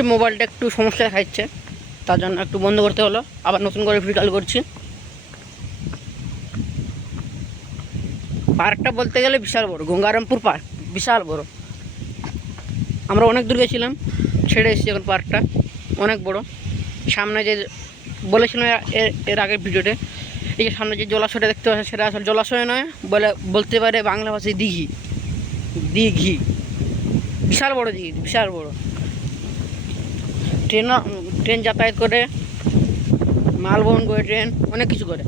হচ্ছে মোবাইলটা একটু সমস্যা দেখাচ্ছে, তার জন্য একটু বন্ধ করতে হলো, আবার নতুন করে ভিডিও চালু করছি। পার্কটা বলতে গেলে বিশাল বড়, গঙ্গারামপুর পার্ক বিশাল বড়। আমরা অনেক দূর গেছিলাম, ছেড়ে এসেছি এখন পার্কটা অনেক বড়। সামনে যে বলেছিলাম এর আগের ভিডিওতে, এই যে সামনে যে জলাশয়টা দেখতে পাচ্ছেন সেটা আসলে জলাশয় নয়, বলতে পারে বাংলা ভাষায় দিঘি। দিঘি বিশাল বড়, দিঘি বিশাল বড়। ট্রেন যাতায়াত করে, মালবহন করে ট্রেন, অনেক কিছু করে।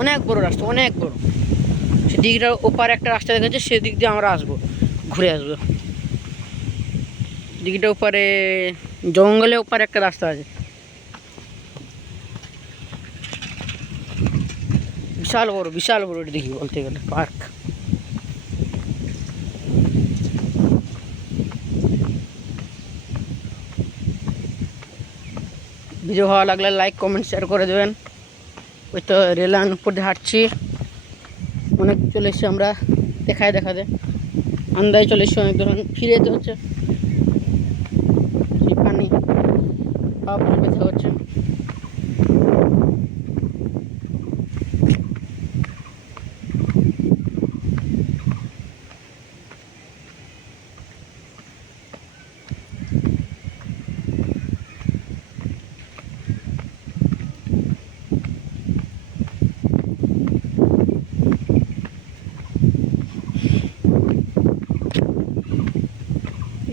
অনেক বড় রাস্তা, অনেক বড়। সে দিঘিটার ওপারে একটা রাস্তা দেখেছে, সেদিক দিয়ে আমরা আসবো, ঘুরে আসবো। দিঘিটার ওপারে জঙ্গলের ওপারে একটা রাস্তা আছে। বিশাল বড় দিঘি বলতে গেলে পার্ক। ভিডিও ভালো লাগলে লাইক কমেন্ট শেয়ার করে দেবেন। ওই তো রেল লাইন উপর দিয়ে হাঁটছি, অনেক চলে এসছি আমরা, দেখাতে আন্দাজে চলে এসছি অনেক দূর। ফিরে যেতে হচ্ছে, সেই পানি পা ব্যথা হচ্ছে।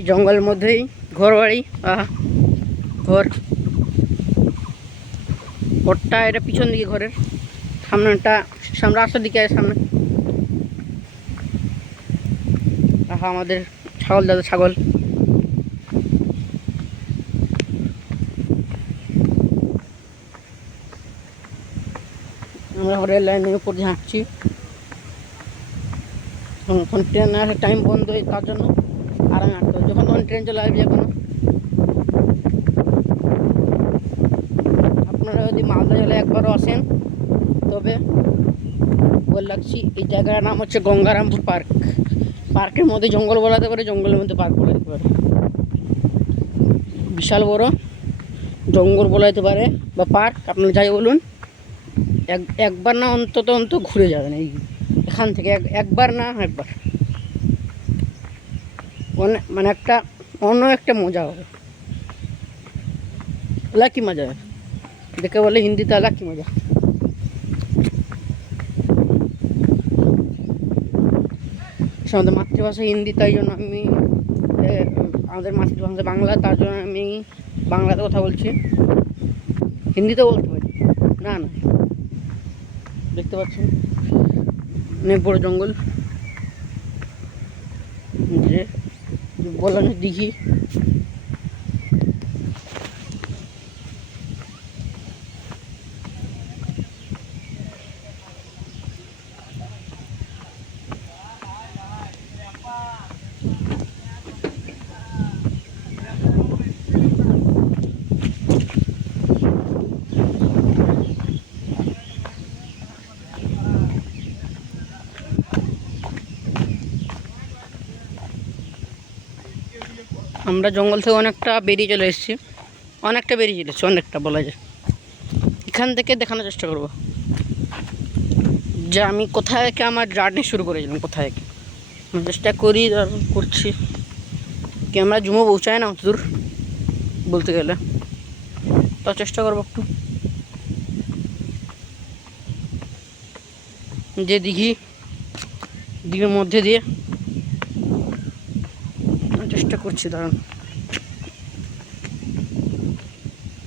জঙ্গলের মধ্যেই ঘর বাড়ি, ঘর ঘরটা এটা পিছন দিকে, ঘরের সামনেটা সামনে রাস্তার দিকে আছে সামনে। আমাদের ছাগল দাদা, ছাগল। আমরা রেল লাইনের উপর দিয়ে হাঁটছি। যখন ট্রেন আসার টাইম বন্ধ হয় তার জন্য আরামে হাঁটতে হবে, যখন তখন ট্রেন চলে আসবে। এখন আপনারা যদি মালদা জেলায় একবারও আসেন, তবে বলে রাখছি এই জায়গাটার নাম হচ্ছে গঙ্গারামপুর পার্ক। পার্কের মধ্যে জঙ্গল বলাতে পারে, জঙ্গলের মধ্যে পার্ক বলা যেতে পারে। বিশাল বড় জঙ্গল বলা যেতে পারে বা পার্ক, আপনারা যাই বলুন। একবার না অন্তত ঘুরে যাবেন এখান থেকে, একবার না একবার। মানে অন্য একটা মজা হবে, লাকি মজা হবে, দেখে বলে হিন্দিতে লাকি মজা। আমাদের মাতৃভাষা হিন্দি, তাই জন্য আমি আমাদের মাতৃভাষা বাংলা, তার জন্য আমি বাংলাতে কথা বলছি। হিন্দিতেও বলতে পারি না। দেখতে পাচ্ছেন অনেক বড় জঙ্গল, যে বললাম দিঘি। আমরা জঙ্গল থেকে অনেকটা বেরিয়ে চলে এসেছি, অনেকটা বলা যায়। এখান থেকে দেখানোর চেষ্টা করব যে আমি কোথায় থেকে আমার জার্নি শুরু করেছিলাম, কোথায় থেকে চেষ্টা করছি। ক্যামেরা জুমও পৌঁছায় না অত দূর বলতে গেলে, তাও চেষ্টা করবো একটু। যে দিঘির মধ্যে দিয়ে চেষ্টা করছি, দাঁড়ান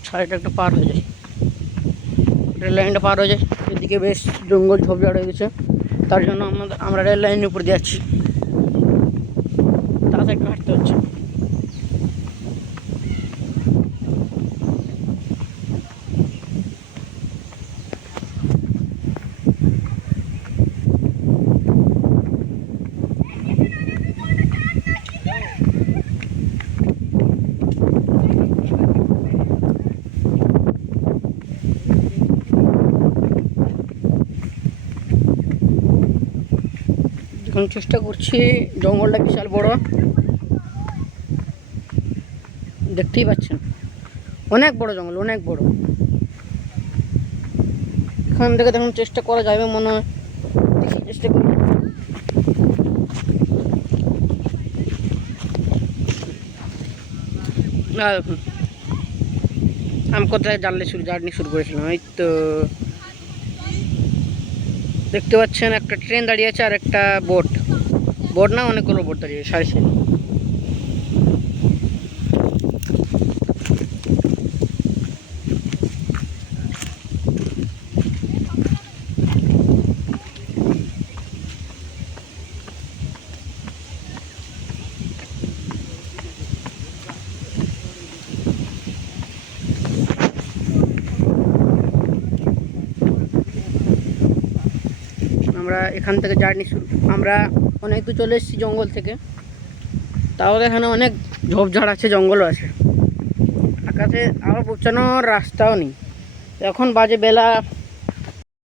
সাইডটা একটু পার হয়ে যায়, রেল লাইনটা পার হয়ে যায়। এদিকে বেশ জঙ্গল ঝোপঝাড় হয়ে গেছে, তার জন্য আমরা রেল লাইনের উপর দিয়ে যাচ্ছি, তাড়াতাড়ি একটু হাঁটতে হচ্ছে। এখন চেষ্টা করছি, জঙ্গলটা বিশাল বড়, দেখতেই পাচ্ছেন অনেক বড় জঙ্গল, অনেক বড়। এখান থেকে দেখুন চেষ্টা করা যাবে মনে হয়, দেখি চেষ্টা করি। দেখুন আমি কোথায় জার্নি শুরু করেছিলাম, এই তো দেখতে পাচ্ছেন একটা ট্রেন দাঁড়িয়ে আছে আর একটা বোট না, অনেকগুলো বোট দাঁড়িয়ে সারি সারি। আমরা এখান থেকে আমরা অনেক দূর চলে এসেছি জঙ্গল থেকে, তাও এখানে অনেক ঝোপঝাড় আছে, জঙ্গলও আছে। আকাশে আলো পৌঁছানোর রাস্তাও নেই। এখন বাজে বেলা